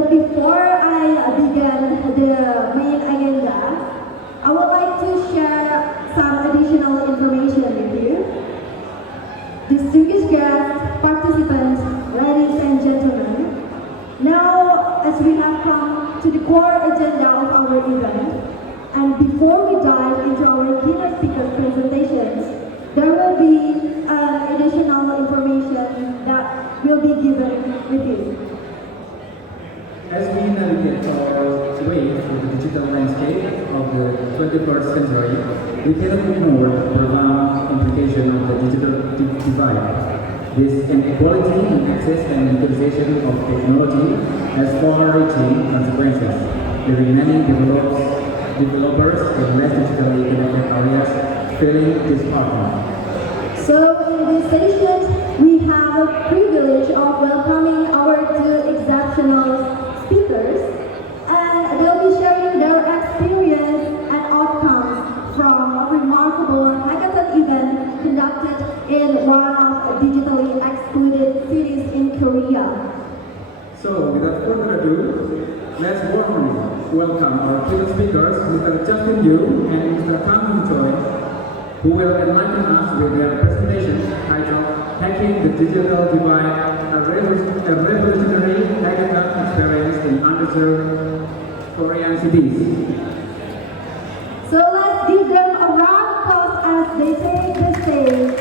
But before I begin the main agenda, I would like to share some additional information with you. Distinguished guests, participants, ladies and gentlemen, now as we have come to the core agenda of our event, and before we dive into our keynote speakers' presentations, there will be additional information that will be given with you. As we navigate our way through the digital landscape of the 21st century, we cannot ignore the profound implication of the digital divide. This inequality in access and utilization of technology has far-reaching consequences, leaving many developers in less digitally connected areas feeling disheartened. So in this session, we have a privilege of welcoming our two exceptional speakers, and they'll be sharing their experience and outcomes from a remarkable hackathon event conducted in one of digitally excluded cities in Korea. So without further ado, let's warmly welcome our keynote speakers, Mr. Justin Yu and Mr. Kang Choi, who will enlighten us with their presentation titled Hacking the Digital Divide, a revolutionary hackathon experience in underserved Korean cities. So let's give them a round of applause as they take the stage.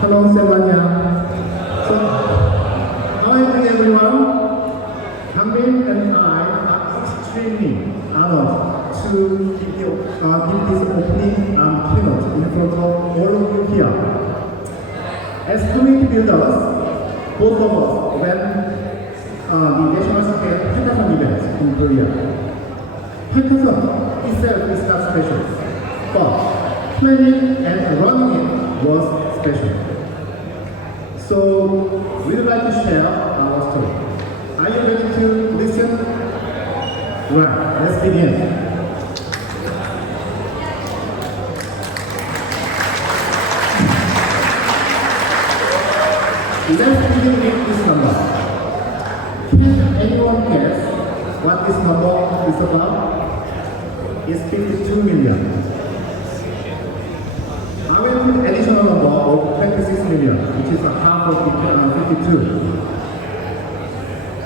Hello, Sebelas. So, how are you, everyone? Kang and I are extremely honored to give this opening keynote in front of all of you here. As community builders, both of us ran the national scale hackathon event in Korea. Hackathon itself is not special, but planning and running it was special. So we'd like to share our story. Are you ready to listen? Right, let's begin. Let's begin with this number. Can anyone guess what this number is about? It's 52 million. I will put additional number of 26 million, which is a half of the 52.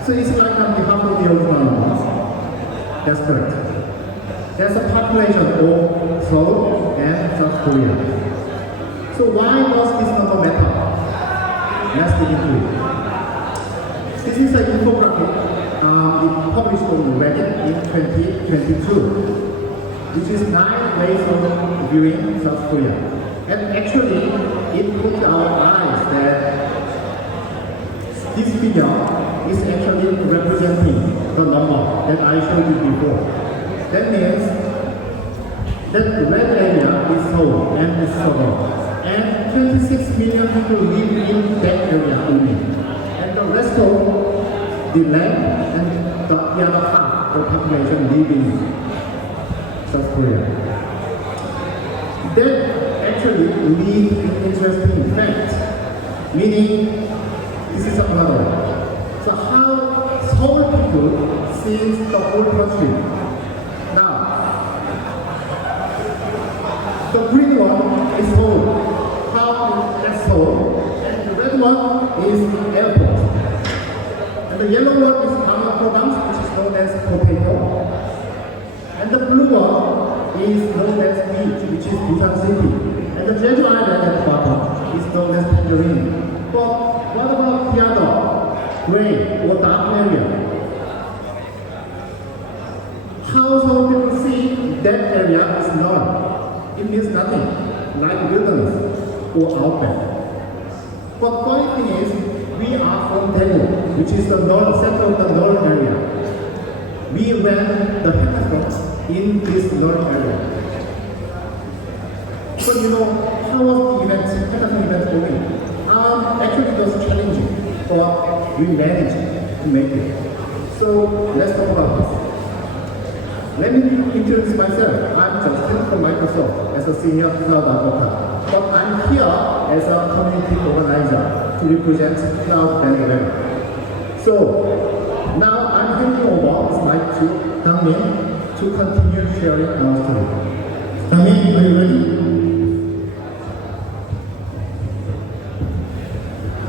So it's like half of the original numbers. That's correct. There's a population of Seoul and South Korea. So why does this number matter? Let's dig into it. This is an infographic it published on Reddit in 2022, which is 9 ways of viewing South Korea. And actually, it put our eyes that this figure is actually representing the number that I showed you before. That means that the red area is Seoul and is suburb. And 26 million people live in that area only. And the rest of the land and the other half of the population live in South Korea. That actually leads to an interesting fact, meaning this is another one. So how Seoul people see the whole country. Now, the green one is Seoul. How is Seoul? And the red one is airport. And the yellow one is Kang province, which is known as potato. And the blue one is known as beach, which is Busan City. And the Jeju Island at the bottom is known as Tangerine. But what about the other gray or dark area? How some people see that area is none. It means nothing, like wilderness or outback. But funny thing is, we are from Daegu, which is the center of the north area. We ran the hackathon in this north area. So you know, how was the hackathon event going? Actually it was challenging, but we managed to make it. So let's talk about this. Let me introduce myself. I'm Justin from Microsoft as a senior cloud advocate. But I'm here as a community organizer to represent Cloud Bandwagon. So now I'm handing over this mic to Kang to continue sharing our story. Kang, are you ready?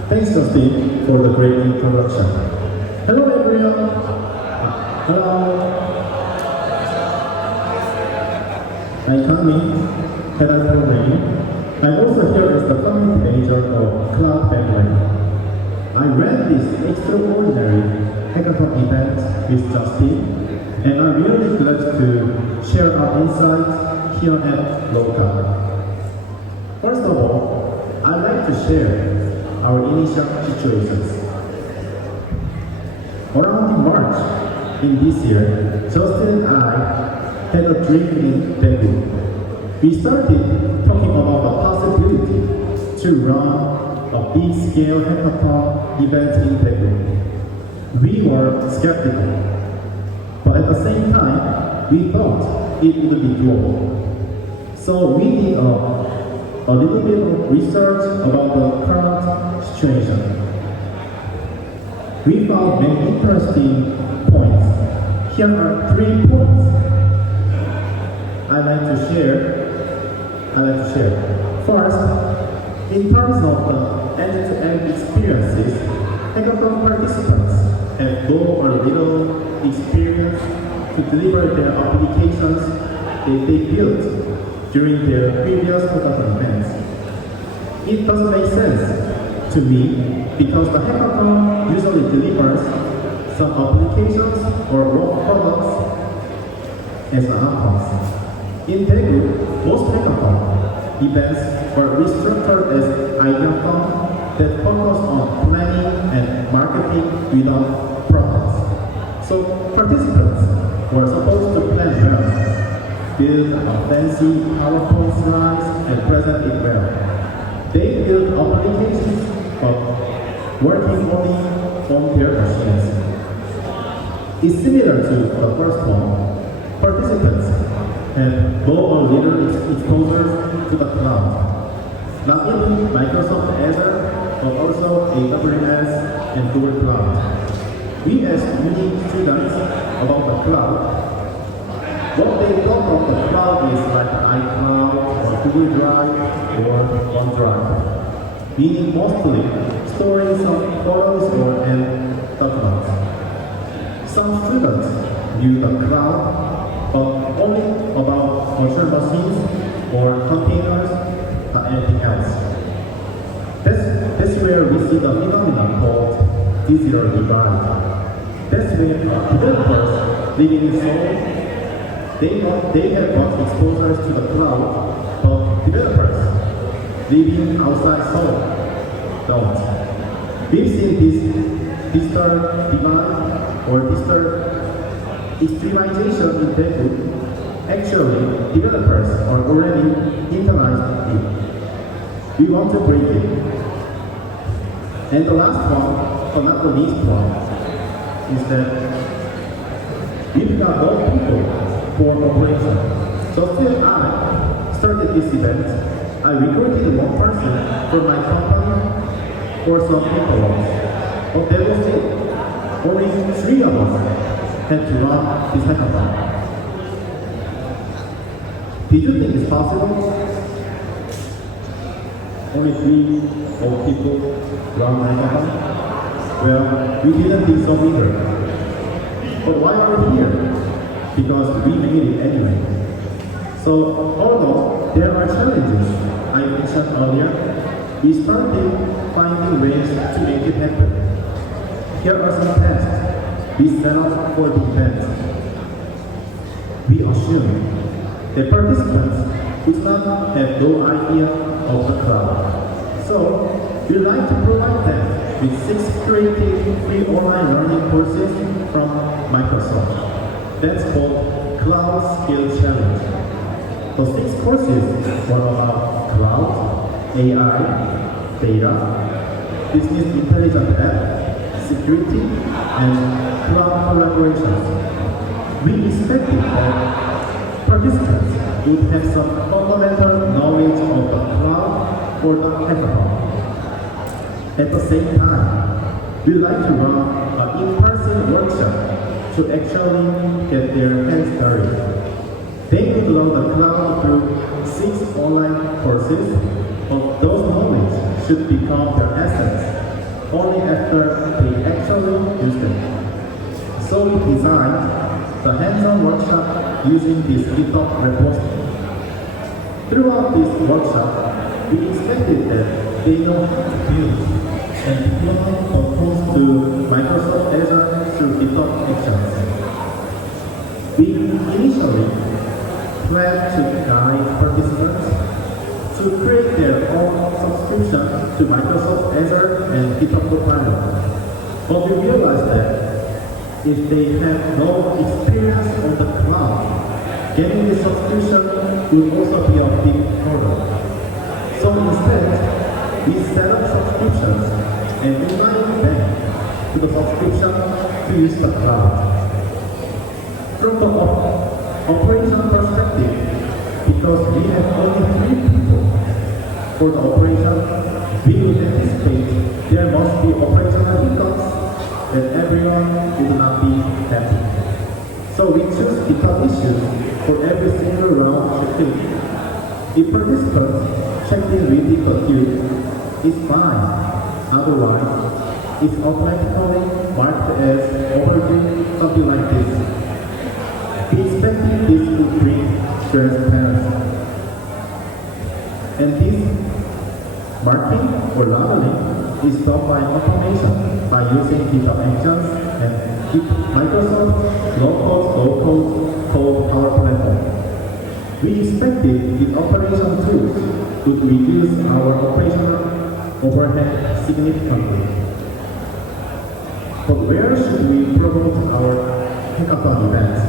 Thanks, Justin, for the great introduction. Hello, everyone. Hello. I'm Kang, head of programming. I'm also here as the community manager of Cloud Bandwagon. I ran this extraordinary hackathon event with Justin, and I'm really glad to share our insights here at LOUCA. First of all, I'd like to share our initial situations. Around March in this year, Justin and I had a drink in Daegu. We started talking about the possibility to run a big-scale hackathon event in Daegu. We were skeptical, but at the same time, we thought it would be doable. So we did a little bit of research about the current situation. We found many interesting points. Here are 3 points I'd like to share. First, in terms of the end-to-end experiences, hackathon participants have low or little experience to deliver their applications that they built during their previous hackathon events. It doesn't make sense to me because the hackathon usually delivers some applications or raw products as outcomes. In Daegu, most hackathon events were restructured as ideathon that focus on planning and marketing without products. So participants were supposed to plan well, build a fancy PowerPoint slides and present it well. They built applications but working only on their machines. It's similar to the first one. Participants have low or little exposure to the cloud. Not only Microsoft Azure, but also AWS and Google Cloud. We asked many students about the cloud. What they thought of the cloud is like iCloud or Google Drive or OneDrive, meaning mostly storing some photos and documents. Some students knew the cloud, but only about virtual machines or containers, not anything else. That's where we see the phenomenon called digital divide. That's where developers living in Seoul, they have got exposure to the cloud, but developers living outside Seoul don't. We've seen this digital divide or digital extremization in Daegu. Actually, developers are already internalized it. We want to break it. And the last one, or not the least one, is that we've got more people for operation. So still I started this event. I recruited one person from my company for some paperwork. But that was it. Only 3 of us had to run this hackathon. Did you think it's possible? Only 3 of people run the hackathon? Well, we didn't think so either. But why are we here? Because we made it anyway. So, although there are challenges I mentioned earlier, we started finding ways to make it happen. Here are some tests we set up for the event. We assume that participants would not have no idea of the cloud. So, we like to provide them with 6 creative free online learning courses from Microsoft. That's called Cloud Skill Challenge. The 6 courses were about cloud, AI, data, business intelligence app, security, and cloud collaborations. we expected that participants would have some fundamental knowledge of the cloud for the hackathon. At the same time, we like to run an in-person workshop to actually get their hands dirty. They could learn the cloud through 6 online courses, but those knowledge should become their assets only after they actually use them. So we designed the hands-on workshop using this GitHub repository. Throughout this workshop, we expected that they know how to build and deploy tools to Microsoft Azure through GitHub Actions. We initially planned to guide participants to create their own subscription to Microsoft Azure and GitHub Copilot. But we realized that if they have no experience on the cloud, getting the subscription would also be a big hurdle. So instead, we set up subscriptions and invite them to the subscription to use the cloud. From the operation perspective, because we have only 3 people for the operation, we would anticipate there must be operational hiccups that everyone would not be happy. So we choose GitHub issues for every single round check-in. If participants checked in with the queue, it's fine. Otherwise, it's automatically marked as overdue, something like this. We expected this to bring transparency. And this marking or labeling is done by automation by using GitHub Actions and Microsoft low-code code Power Platform. We expected the operation tools would reduce our operational overhead significantly. But where should we promote our hackathon events?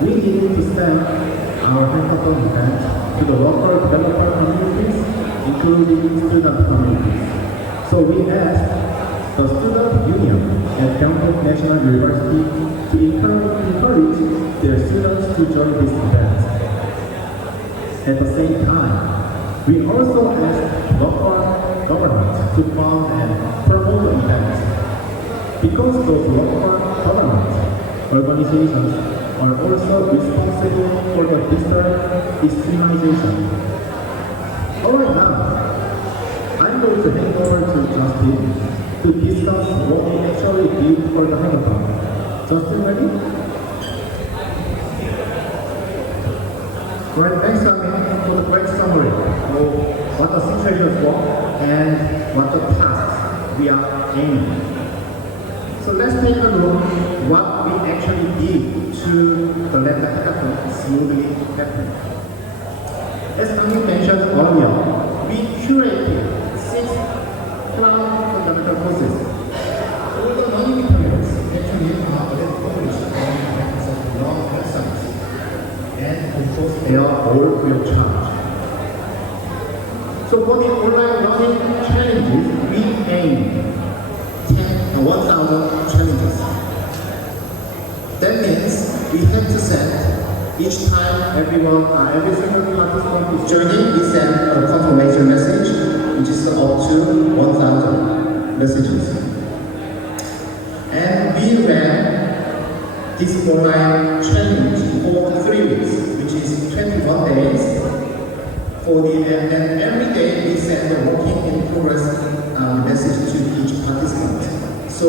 We needed to send our hackathon event to the local developer communities, including student communities. So we asked the student union at Kang National University to encourage their students to join this event. At the same time, we also asked local governments to fund and promote the event. Because those local government organizations are also responsible for the digital externalization. Alright now, I'm going to hand over to Justin to discuss what we actually did for the hackathon. Justin, ready? Right, thanks Kang for the great summary of what the situation was and what the tasks we are aiming. So let's take a look what we actually did to let the hackathon smoothly happen. As Kang mentioned earlier, we curated 6 cloud fundamental courses. All the learning materials actually are already published on Microsoft long websites, and of course they are all free of charge. So for the online learning challenges, we aim 1,000 challenges. That means we have to send each time every single participant is joining, we send a confirmation message, which is up to 1,000 messages. And we ran this online challenge for 3 weeks, which is 21 days. And every day we send a working in progress message to each participant. So,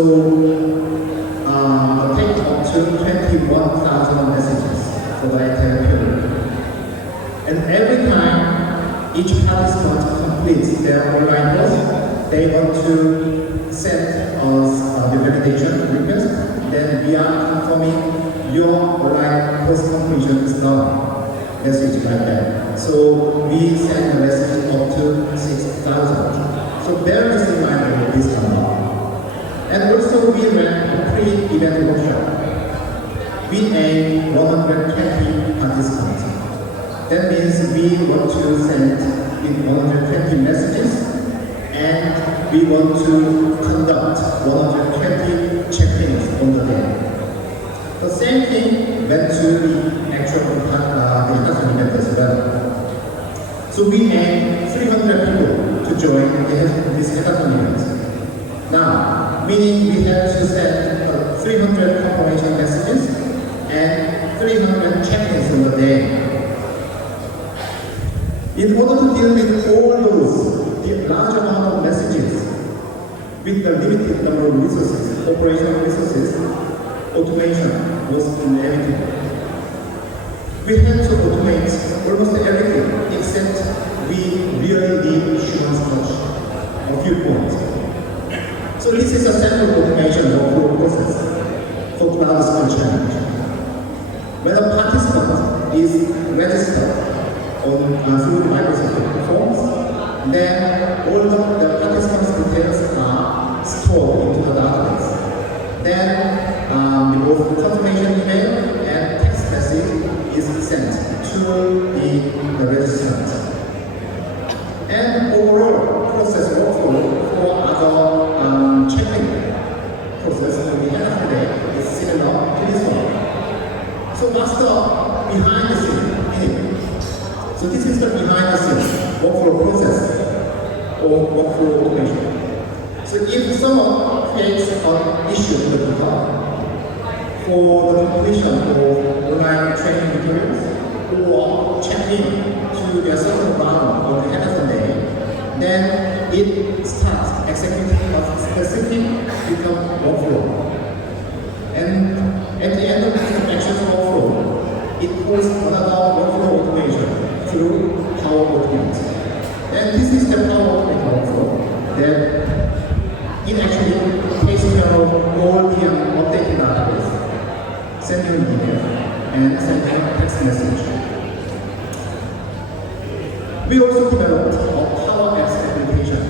take up to 21,000 messages for the entire period. And every time each participant completes their online course, they want to send us the validation request. Then we are confirming your online course completion is done. Message like that. So we send a message up to 6,000. So bear this in mind with this number. And also we ran a pre-event workshop. We aim 120 participants. That means we want to send in 120 messages and we want to conduct 120 check-ins on the day. The same went to the actual the hackathon event as well. So we had 300 people to join this hackathon event. Now, meaning we had to send 300 confirmation messages and 300 check-ins over there. In order to deal with all those, the large amount of messages with the limited number of resources, operational resources, automation was inevitable. We had to automate almost everything except we really need human touch, a few points. So this is a sample automation workflow process for cloud school challenge. When a participant is registered through Microsoft Forms, then all the participants' details are stored into the database. Then both confirmation email and text message is sent to the registrant. And overall process workflow for other checking process that we have today is similar to this one. So what's the behind the scene? So this is the behind the scenes workflow process or workflow automation. So if someone creates an issue in the cloud for the completion of online training materials or check-in to their server round or the hackathon day, then it starts executing a specific GitHub workflow. And at the end of the actual workflow, it calls another workflow automation through Power Automate. And this is the Power Automate workflow that it actually takes care of all the updated database, sending an email, and sending a text message. We also developed a Power Apps application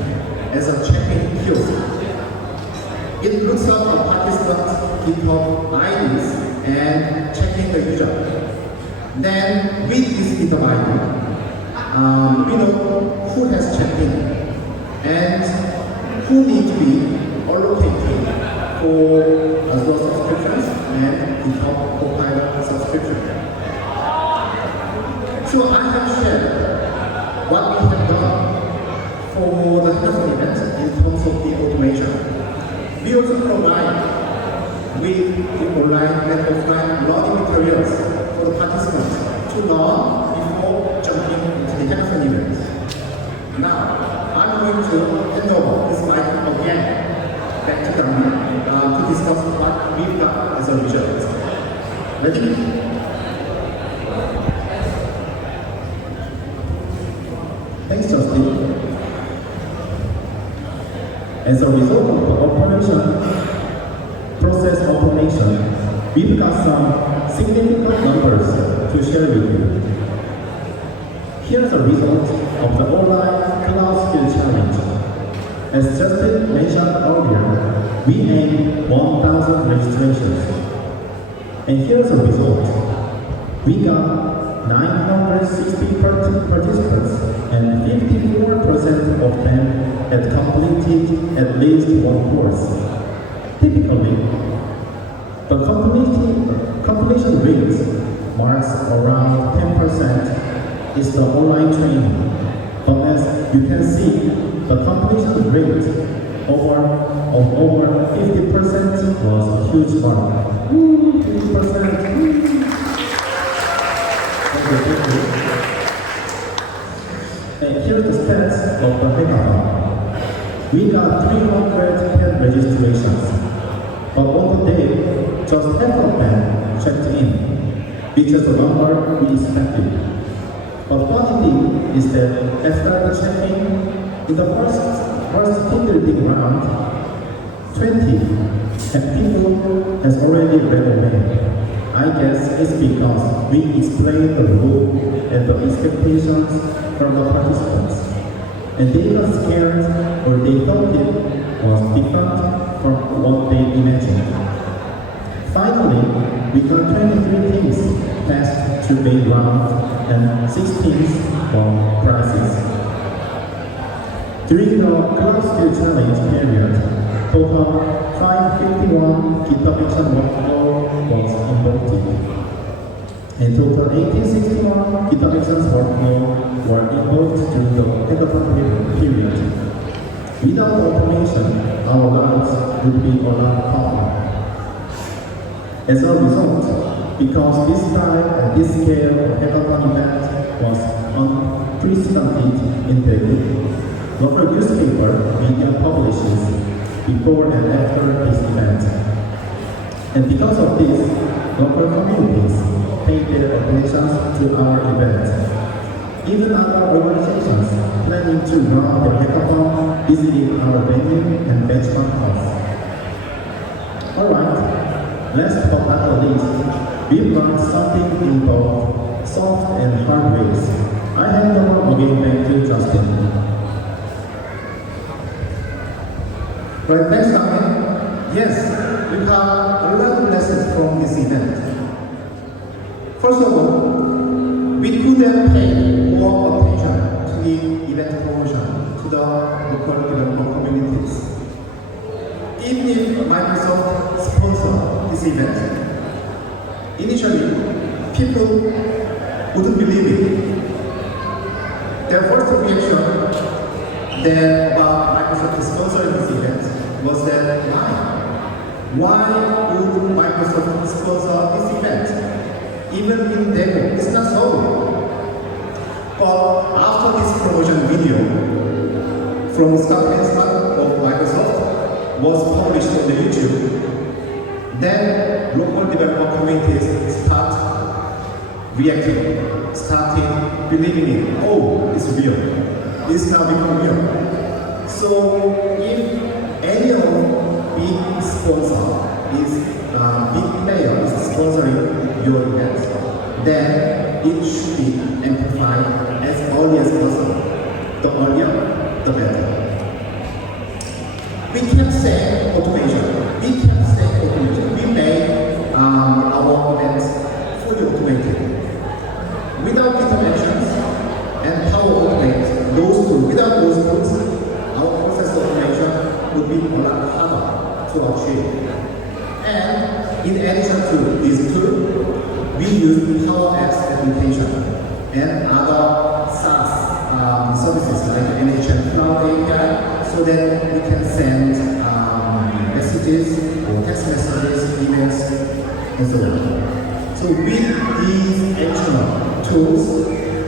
as a check-in kiosk. It looks up a participant's GitHub IDs and checking the user. Then with this GitHub ID, we know who has checked in and who needs to be allocated for Azure subscriptions and GitHub Copilot subscription. So I have shared what we have done for the hackathon event in terms of the automation. We also provide with the online and offline learning materials for the participants to learn before jumping into the hackathon event. Now, I'm going to hand over this mic again back to them to discuss what we've got as a result. Ready? Thanks, Justin. As a result of process automation, we've got some significant numbers to share with you. Here's a result of the online cloud skill challenge. As Justin mentioned earlier, we aimed 1,000 registrations. And here's a result. We got 960 participants and 54% of them had completed at least one course. Typically, the completion rate marks around 10% is the online training. But as you can see, the completion rate of over 50% was a huge mark. 50%. Thank you. And here's the stats of the hackathon. We got 310 registrations, but on the day, just half of them checked in, which is the number we expected. But funny thing is that after the check-in, in the first team building round, 20 and people has already read away. I guess it's because we explained the rule and the expectations from the participants. And they got scared or they thought it was different from what they imagined. Finally, we got 23 teams passed to main round and 6 teams won prizes. During the cloud skill challenge period, total 551 GitHub action workflow was involved. In total, 1861 Indonesians were involved during the hackathon period. Without automation, our lives would be a lot tougher. As a result, because this time and this scale of hackathon event was unprecedented in Peru, local newspaper media publishes before and after this event. And because of this, local communities paid their attention to our event. Even other organizations planning to run the hackathon visited our venue and benchmark us. Alright, last but not least, we've learned something in both soft and hard ways. I hand over again back to Justin. Right, thanks, Kang. Yes, we have a lot of lessons from this event. First of all, we could have paid more attention to the event promotion to the local developer communities. Even if Microsoft sponsored this event, initially people wouldn't believe it. Their first reaction about Microsoft sponsoring this event was that why would Microsoft sponsor this event? Even in demo, it's not so. But after this promotion video from Scott Hansen of Microsoft was published on the YouTube, then local developer communities start reacting, starting believing it. Oh, it's real. It's now become real. So if any of big sponsor big player is sponsoring your event, then it should be amplified as early as possible. The earlier, the better. We kept saying automation. We made our events fully automated. Without interventions and power automate those tools, without those tools, our process automation would be a lot harder to achieve. And in addition to these tools, we use Power Apps application and other SaaS services like NHN Cloud API so that we can send messages or text messages, emails, and so on. So with these additional tools,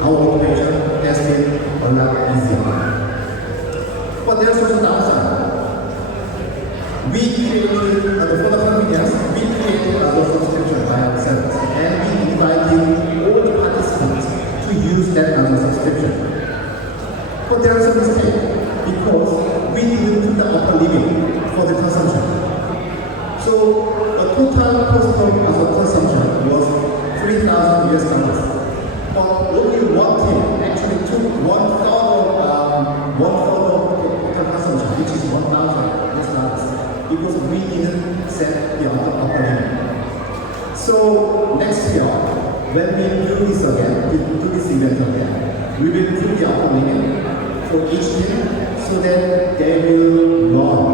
our automation has been a lot easier. But there's also downside. We created, for the convenience, we created a subscription by ourselves and we invited all the participants to use that as a subscription. But there is a mistake because we didn't put the upper limit for the consumption. So the total cost of consumption was $3,000 US. But only one team actually took one third of the consumption, which is $1,000 US. Because we didn't set the upper limit. So next year, when we do this event again, we will put the upper limit for each team so that they will learn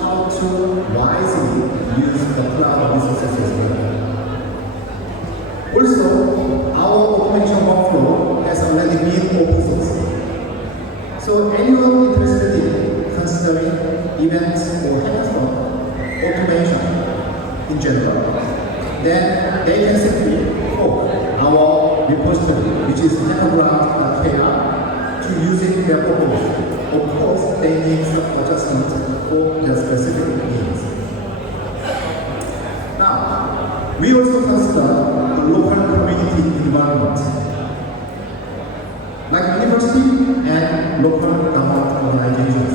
how to wisely use the cloud resources as well. Also, our automation workflow has already been open source. So anyone interested in considering events or hackathon automation in general, then they can simply call our repository, which is hackathon.kr, to using their proposal. Of course, they need some adjustments for their specific needs. Now, we also consider the local community environment, like university and local government organizations.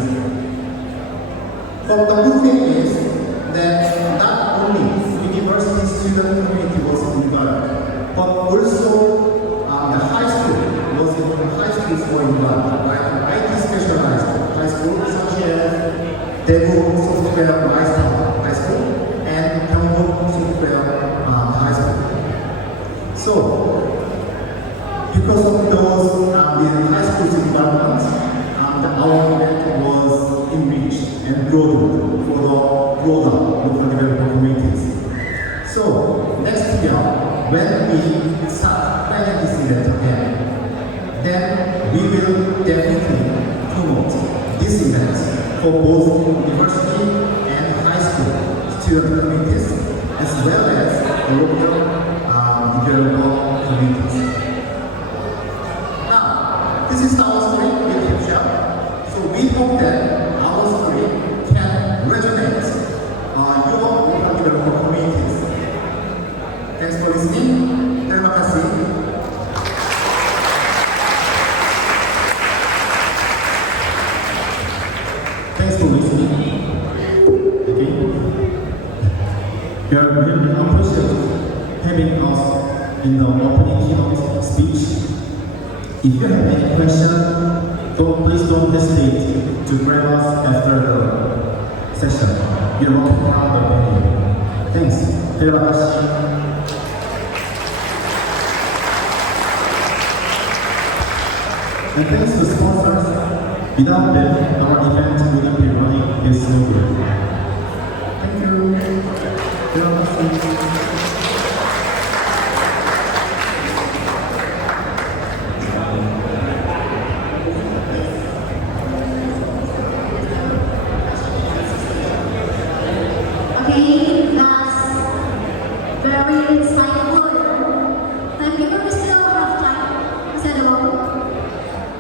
But the good thing is that not only university student community was involved, but also the high schools were involved, like IT specialized high school such as Daegu Software High School and Kyungho Software High School. So, because of those high schools involvement, our event was enriched and broadened for the broader local developer communities. So, next year, when we we start planning this event again, then we will definitely promote this event for both university and high school student communities as well as the local development communities. Now, this is our story with Hipshell. So we hope that our story can resonate your local development communities. Thanks for listening. Terima kasih. Thanks for listening. Okay. We are really appreciate having us in the opening keynote speech. If you have any question, please don't hesitate to grab us after the session. We are looking around the venue. Thanks. Terima kasih. And thanks to sponsors. Without them, our event wouldn't be running this smoothly. Thank you. Terima kasih. Okay, that's very insightful. Thank you. We still have time. Is that all?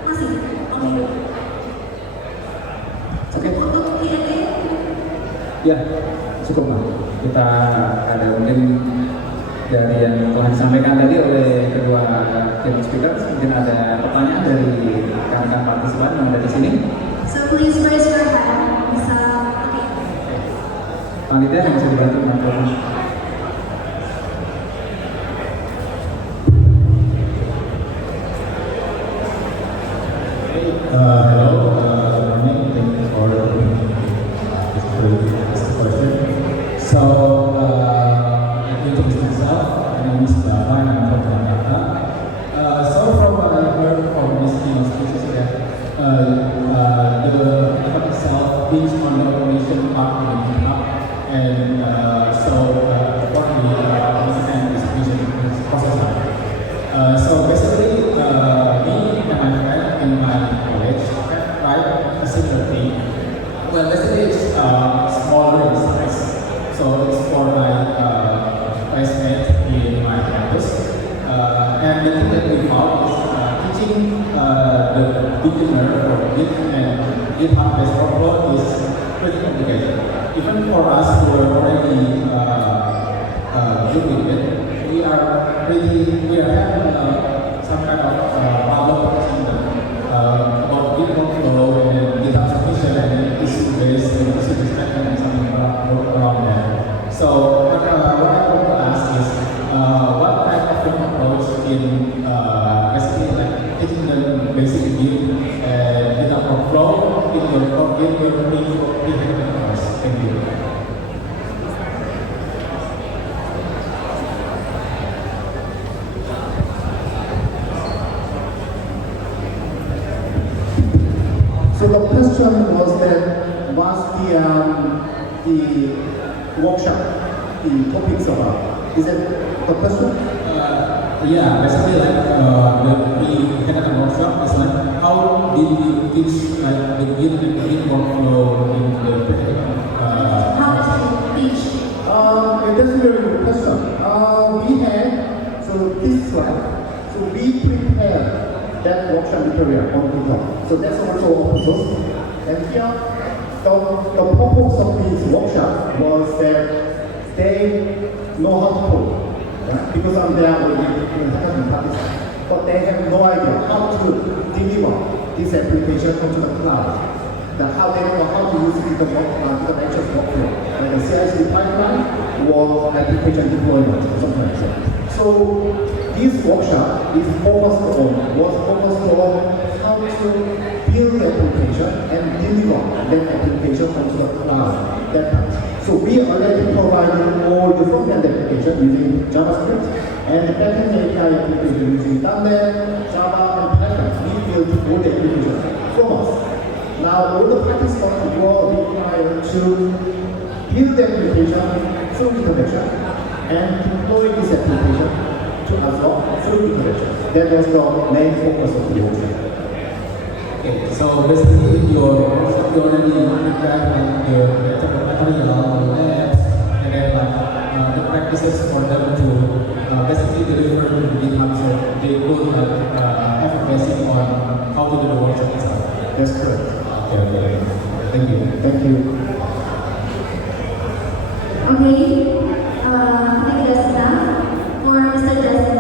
Masih? Okay. Oke, Untuk Q&A? ya cukup Pak. Kita ada mungkin dari yang telah disampaikan tadi oleh kedua keynote speaker, mungkin ada pertanyaan dari rekan-rekan partisipan yang ada di sini. So please raise your hand. Bisa. Okay. Panitia yang bisa dibantu mikrofon. Hello, my name is for this question. So, introduce myself. My name is Baba, and I'm from SuraKarta. So, from what I heard from this keynote speeches, that the effort itself is on the automation part of the GitHub, and what we understand is vision process line. So basically, me and my friend in my college tried a similar thing. Well, basically it's smaller in size. So it's for my classmates in my campus. And the thing that we found is teaching the beginner for Git and GitHub-based workflow is pretty complicated. Even for us who are already good with it, we are having some kind of problem teaching them about Git workflow and GitHub submission and issue-based and issue statement and something around that. So what I want to ask is what kind of approach in basically like teaching them basic Git and GitHub workflow in your course? Thank you. So the question was that what's the workshop, the topics about? Is that the question? Yeah, basically like we hackathon workshop is like how did we teach like the Git workflow in the How did you teach? That's a very good question. We had, so this slide, so we prepared that workshop material on GitHub. So that's also open source. And here, the purpose of this workshop was that they know how to code, right? Because they are already hackathon participants, but they have no idea how to deliver this application onto the cloud. That how they know how to use the actual workflow, like the CI/CD pipeline or application deployment or something like that. So this workshop was focused on how to build the application and deliver that application onto the cloud. So we already provided all the front-end application using JavaScript and the back-end API application using .NET, Java, and Python. We built all the application from us. Now all the participants were required to build the application through introduction and deploy this application to absorb fluid integration. That was the main focus of the workshop. Okay, so basically you already prepared like the material, the labs, and then like the practices for them to basically deliver to the GitHub so they could have a basic on how to do the workshop itself. That's correct. Okay. Thank you. Thank you. Okay, I think that's enough for Mr. Justin.